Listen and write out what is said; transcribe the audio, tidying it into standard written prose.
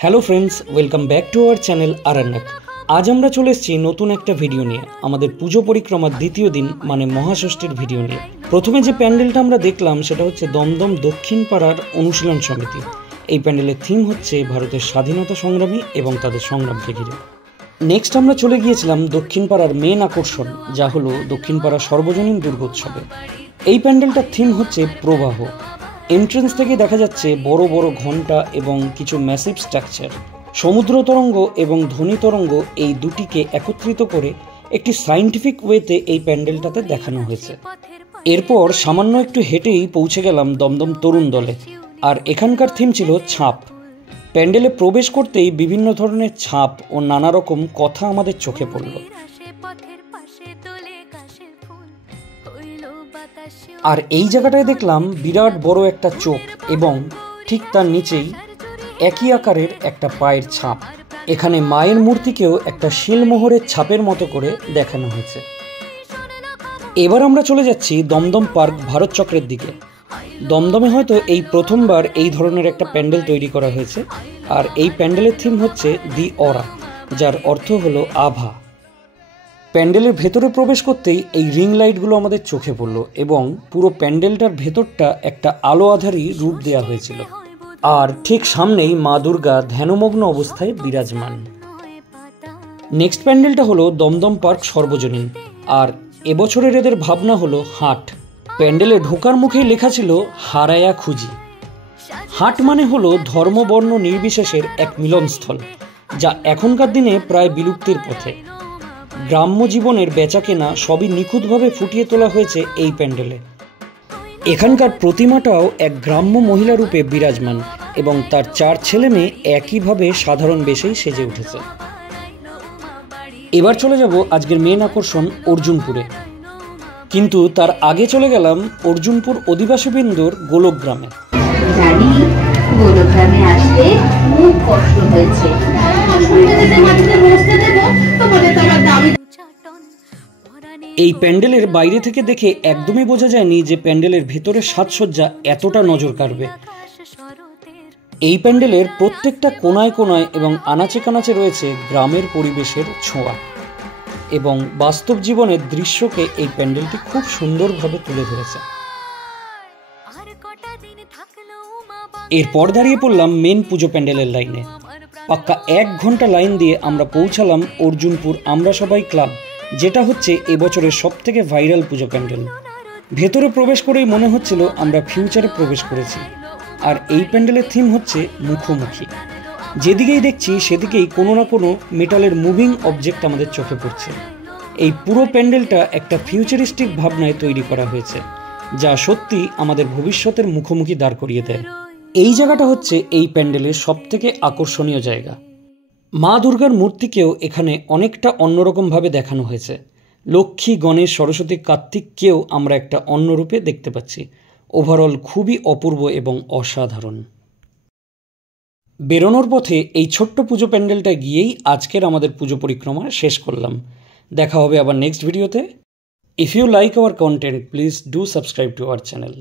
Hello friends, welcome back to our channel Aranyak. আজ আমরা চলে এসেছি নতুন একটা ভিডিও নিয়ে, আমাদের পুজো পরিক্রমার দ্বিতীয় দিন মানে মহাষষ্ঠীর ভিডিও নিয়ে। প্রথমে যে প্যান্ডেলটা আমরা দেখলাম সেটা হচ্ছে দমদম দক্ষিণ পাড়ার অনুশীলন সমিতি। এই প্যান্ডেলের থিম হচ্ছে ভারতের স্বাধীনতা সংগ্রামী এবং তাদের সংগ্রামকে ঘিরে। নেক্সট আমরা চলে গিয়েছিলাম দক্ষিণ পাড়ার মেন আকর্ষণ, যা হলো দক্ষিণ পাড়া সর্বজনীন দুর্গোৎসবে। এই প্যান্ডেলটার থিম হচ্ছে প্রবাহ। এন্ট্রেন্স থেকে দেখা যাচ্ছে বড় বড় ঘণ্টা এবং কিছু ম্যাসিভ স্ট্রাকচার। সমুদ্র তরঙ্গ এবং ধ্বনি তরঙ্গ এই দুটিকে একত্রিত করে একটি সায়েন্টিফিক ওয়েতে এই প্যান্ডেলটাতে দেখানো হয়েছে। এরপর সামান্য একটু হেঁটেই পৌঁছে গেলাম দমদম তরুণ দলে, আর এখানকার থিম ছিল ছাপ। প্যান্ডেলে প্রবেশ করতেই বিভিন্ন ধরনের ছাপ ও নানা রকম কথা আমাদের চোখে পড়ল। আর এই জায়গাটায় দেখলাম বিরাট বড় একটা চোখ এবং ঠিক তার নিচেই একই আকারের একটা পায়ের ছাপ। এখানে মায়ের মূর্তিকেও একটা শিলমোহরের ছাপের মতো করে দেখানো হয়েছে। এবার আমরা চলে যাচ্ছি দমদম পার্ক ভারত চক্রের দিকে। দমদমে হয়তো এই প্রথমবার এই ধরনের একটা প্যান্ডেল তৈরি করা হয়েছে, আর এই প্যান্ডেলের থিম হচ্ছে দি অরা, যার অর্থ হলো আভা। প্যান্ডেলের ভেতরে প্রবেশ করতেই এই রিং লাইটগুলো আমাদের চোখে পড়লো এবং পুরো প্যান্ডেলটার ভেতরটা একটা আলো আধারী রূপ দেওয়া হয়েছিল। আর ঠিক সামনেই মা দুর্গা ধ্যানমগ্ন অবস্থায় বিরাজমান। নেক্সট প্যান্ডেলটা হলো দমদম পার্ক সর্বজনীন, আর এবছরের এদের ভাবনা হলো হাট। প্যান্ডেলে ঢোকার মুখেই লেখা ছিল হারায়া খুঁজি। হাট মানে হলো ধর্মবর্ণ নির্বিশেষের এক মিলনস্থল, যা এখনকার দিনে প্রায় বিলুপ্তির পথে। গ্রাম্য জীবনের বেচাকেনা সবই নিখুঁতভাবে ফুটিয়ে তোলা হয়েছে এই প্যান্ডেলে। এখানকার প্রতিমাটাও এক গ্রাম্য মহিলা রূপে বিরাজমান এবং তার 4 ছেলে মেয়ে একইভাবে সাধারণ বেশেই সেজে উঠেছে। এবার চলে যাব আজকের মেন আকর্ষণ অর্জুনপুরে, কিন্তু তার আগে চলে গেলাম অর্জুনপুর অধিবাসীবৃন্দর গোলকগ্রামে। এই প্যান্ডেলের বাইরে থেকে দেখে একদমই বোঝা যায়নি যে প্যান্ডেলের ভেতরের সাজসজ্জা এতটা নজর কাড়বে। এই প্যান্ডেলের প্রত্যেকটা কোনায় কোনায় এবং আনাচে কানাচে রয়েছে গ্রামের পরিবেশের ছোঁয়া, এবং বাস্তব জীবনের দৃশ্যকে এই প্যান্ডেলটি খুব সুন্দরভাবে তুলে ধরেছে। এরপর দাঁড়িয়ে পড়লাম মেন পুজো প্যান্ডেলের লাইনে। পাক্কা 1 ঘন্টা লাইন দিয়ে আমরা পৌঁছালাম অর্জুনপুর আমরা সবাই ক্লাব, যেটা হচ্ছে এবছরের সবথেকে ভাইরাল পুজো প্যান্ডেল। ভেতরে প্রবেশ করেই মনে হচ্ছিল আমরা ফিউচারে প্রবেশ করেছি। আর এই প্যান্ডেলের থিম হচ্ছে মুখোমুখি। যেদিকেই দেখছি সেদিকেই কোনো না কোনো মেটালের মুভিং অবজেক্ট আমাদের চোখে পড়ছে। এই পুরো প্যান্ডেলটা একটা ফিউচারিস্টিক ভাবনায় তৈরি করা হয়েছে, যা সত্যি আমাদের ভবিষ্যতের মুখোমুখি দাঁড় করিয়ে দেয়। এই জায়গাটা হচ্ছে এই প্যান্ডেলের সবথেকে আকর্ষণীয় জায়গা। মা দুর্গার মূর্তিকেও এখানে অনেকটা অন্যরকমভাবে দেখানো হয়েছে। লক্ষ্মী, গণেশ, সরস্বতী, কার্তিককেও আমরা একটা অন্য রূপে দেখতে পাচ্ছি। ওভারঅল খুবই অপূর্ব এবং অসাধারণ। বেরোনোর পথে এই ছোট্ট পুজো প্যান্ডেলটায় গিয়েই আজকের আমাদের পুজো পরিক্রমা শেষ করলাম। দেখা হবে আবার নেক্সট ভিডিওতে। If you like our content, please do subscribe to our channel.